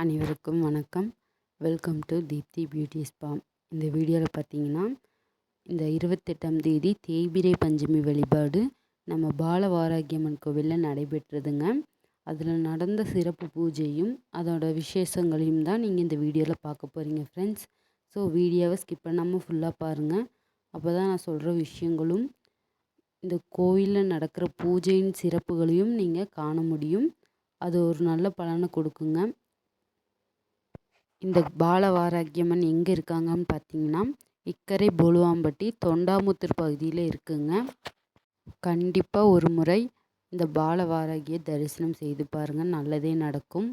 அனைவருக்கும் வணக்கம். Welcome to Deepti beauty spa. இந்த வீடியோவில் பார்த்தீங்கன்னா, இந்த 28ஆம் தேதி தேய்பிறை பஞ்சமி வழிபாடு நம்ம பாலவாராகியம்மன் கோவிலில் நடைபெற்றதுங்க. அதில் நடந்த சிறப்பு பூஜையும் அதோட விசேஷங்களையும் தான் நீங்கள் இந்த வீடியோவில் பார்க்க போகிறீங்க ஃப்ரெண்ட்ஸ். ஸோ வீடியோவை ஸ்கிப் பண்ணாமல் ஃபுல்லாக பாருங்கள். அப்போ தான் நான் சொல்கிற விஷயங்களும் இந்த கோவிலில் நடக்கிற பூஜையின் சிறப்புகளையும் நீங்கள் காண முடியும். அது ஒரு நல்ல பலனை கொடுக்குங்க. இந்த பாலவாராகியம்மன் எங்கே இருக்காங்கன்னு பார்த்தீங்கன்னா, இக்கரை போலுவாம்பட்டி தொண்டாமுத்தூர் பகுதியில் இருக்குங்க. கண்டிப்பாக ஒரு முறை இந்த பாலவாராகியை தரிசனம் செய்து பாருங்கள், நல்லதே நடக்கும்.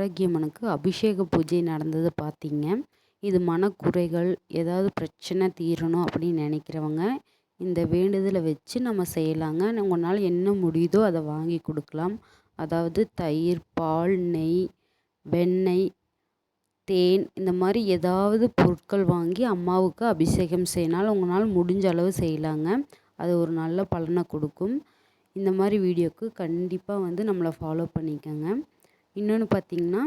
வாராகியம்மனுக்கு அபிஷேக பூஜை நடந்தது பார்த்தீங்க. இது மனக்குறைகள் ஏதாவது பிரச்சனை தீரணும் அப்படின்னு நினைக்கிறவங்க இந்த வேண்டுதலை வச்சு நம்ம செய்யலாங்க. உங்களால் என்ன முடியுதோ அதை வாங்கி கொடுக்கலாம். அதாவது தயிர், பால், நெய், வெண்ணெய், தேன் இந்த மாதிரி ஏதாவது பொருட்கள் வாங்கி அம்மாவுக்கு அபிஷேகம் செய்யனாலும் உங்களால் முடிஞ்ச அளவு செய்யலாங்க. அது ஒரு நல்ல பலனை கொடுக்கும். இந்த மாதிரி வீடியோவுக்கு கண்டிப்பாக நம்மளை ஃபாலோ பண்ணிக்கோங்க. இன்னொன்று பார்த்திங்கன்னா,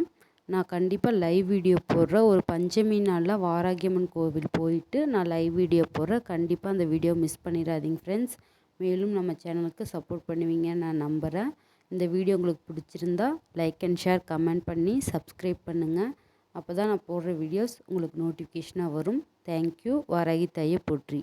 நான் கண்டிப்பாக லைவ் வீடியோ போடுறேன். ஒரு பஞ்சமி நாளில் வாராகியம்மன் கோவில் போயிட்டு நான் லைவ் வீடியோ போடுறேன். கண்டிப்பாக அந்த வீடியோ மிஸ் பண்ணிடாதீங்க ஃப்ரெண்ட்ஸ். மேலும் நம்ம சேனலுக்கு சப்போர்ட் பண்ணுவீங்கன்னு நான் நம்புகிறேன். இந்த வீடியோ உங்களுக்கு பிடிச்சிருந்தா லைக் அண்ட் ஷேர், கமெண்ட் பண்ணி சப்ஸ்கிரைப் பண்ணுங்கள். அப்போ தான் நான் போடுற வீடியோஸ் உங்களுக்கு நோட்டிஃபிகேஷனாக வரும். தேங்க்யூ. வாராகி தாயே போற்றி.